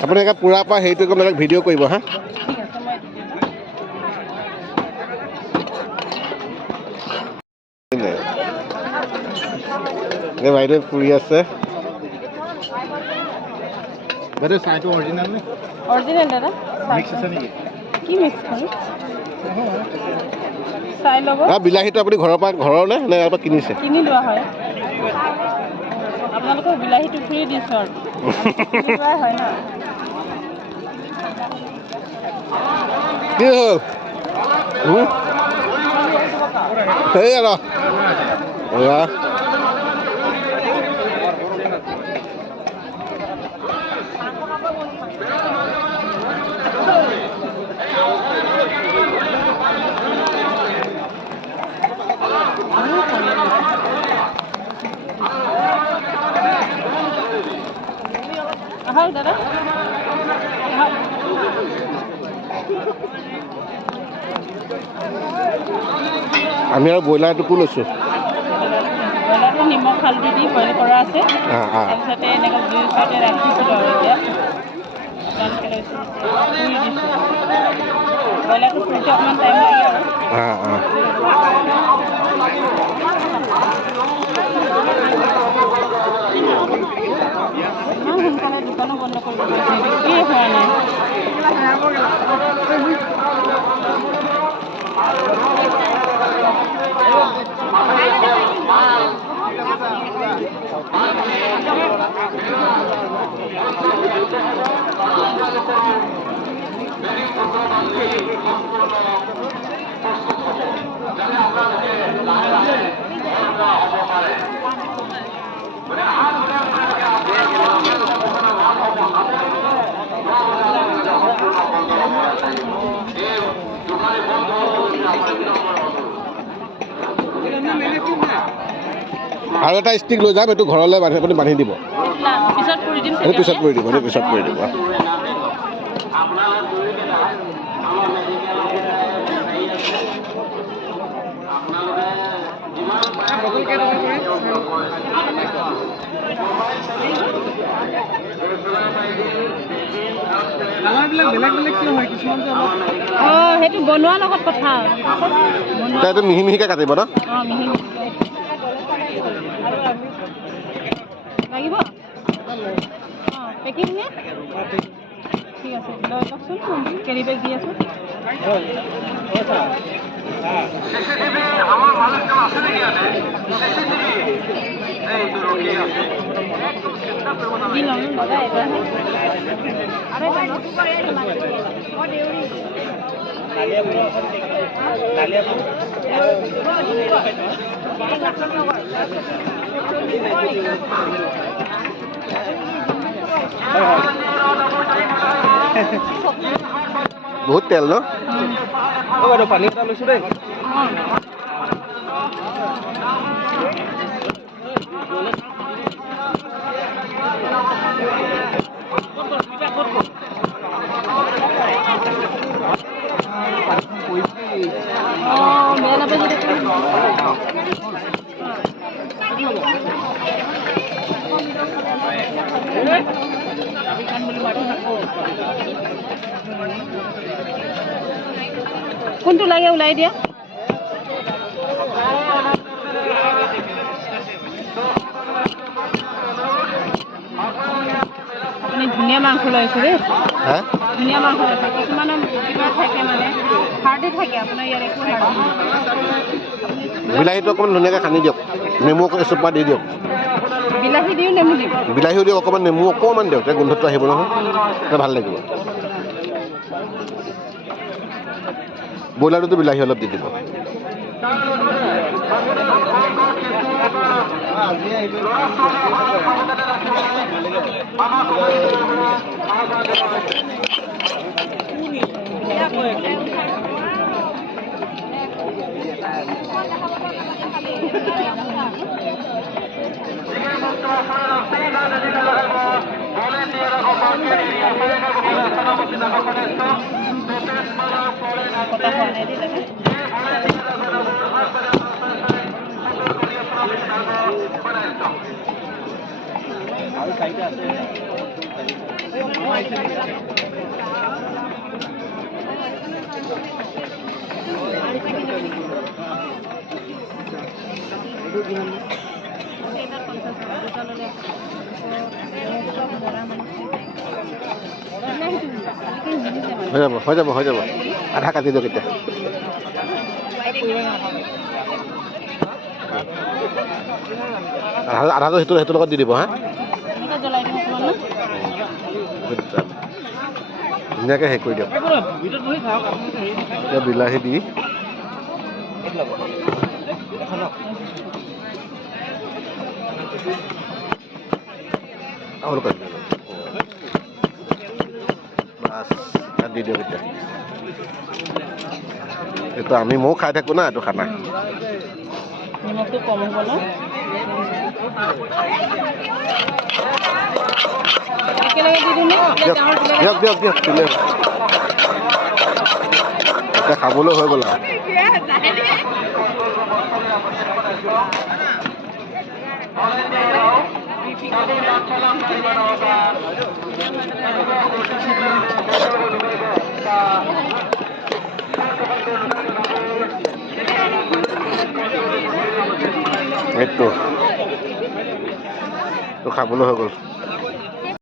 আপুনি একে পুৰা পৰা হেৰিটো মানে ভিডিঅ' কৰিব হা বাইদেউ ফুৰি আছে বাইদেউ চাইটো অৰিজিনেল নে অৰিজিনেল দাদা মিক্স আছে নেকি কি মিক্স কৰি চাই ল'ব বিলাহীটো আপুনি ঘৰৰ নে নে ইয়াৰ পৰা কিনিছে কিনি লোৱা হয় আপোনালোকক বিলাহীটো ফ্ৰী দিছোঁ আৰু কিনি লোৱাই হয় ন কি হ'ল সেই আৰু হয় দাদা আমি আৰু ব্ৰইলাৰটোকো লৈছোঁ ব্ৰইলাৰটো নিমখ হালধি দি বইল কৰা আছে তাৰপিছতে এনেকৈ জুইৰ ওচৰতে ৰাখিছিলোঁ আৰু এতিয়া আপোনালোকে লৈছোঁ পুৰি দিছোঁ ব্ৰইলাৰটো পুৰোঁতে অকণমান টাইম লাগে আৰু ইমান সোনকালে দোকানো বন্ধ কৰিব পাৰিছে বিক্ৰীয়ে হোৱা নাই আৰু এটা ষ্টিক লৈ যাম এইটো ঘৰলৈ আপুনি বান্ধি দিব পিছত কৰি দিম পিছত কৰি দিব পিছত কৰি দিব সেইটো বনোৱাৰ লগত কথা এইটো মিহি মিহিকৈ কাটিব ন মিহি লাগিব পেকিং নে ঠিক আছে লৈ লওকচোন কেৰি বেগ দি আছোঁ দি ল'ম দাদা এবাৰহে বহুত তেল ন বাইদেউ পানী এটা লৈছোঁ দেই বেয়া নাপায় কোনটো লাগে ওলাই দিয়া আপুনি ধুনীয়া মাংস লৈছে দেই ধুনীয়া মাংস লৈছে কিছুমানৰ কিবা থাকে মানে হাৰ্ডি থাকে আপোনাৰ ইয়াৰ একো হাৰ্ডি বিলাহীটো অকণমান ধুনীয়াকৈ সানি দিয়ক নেমু এচোপা দি দিয়ক বিলাহী দিওঁ নেমু দিওঁ বিলাহীও দিয়ক অকণমান নেমু অকণমান দিয়ক তেতিয়া গোন্ধটো আহিব নহয় তেতিয়া ভাল লাগিব ব্ৰইলাৰটোতো বিলাহী অলপ দি দিব কটা হোৱা নাই দেই তাতে আৰু চাৰিটা আছে হৈ যাব আধা কাটি দিয়ক এতিয়া আধাটো সেইটো লগত দি দিব হা ধুনীয়াকৈ হেৰি কৰি দিয়ক এতিয়া বিলাহী দি আৰু কাটি দিয়ক বাছ দি দিয়ক এতিয়া এইটো ময়ো খাই থাকোঁ না এইটো খানা নিমখটো কম হ'ব ন একেলগে দি দিওঁ দিয়ক দিলে এতিয়া খাবলৈ হৈ গ'ল আৰু এইটো খাবলৈ হৈ গ'ল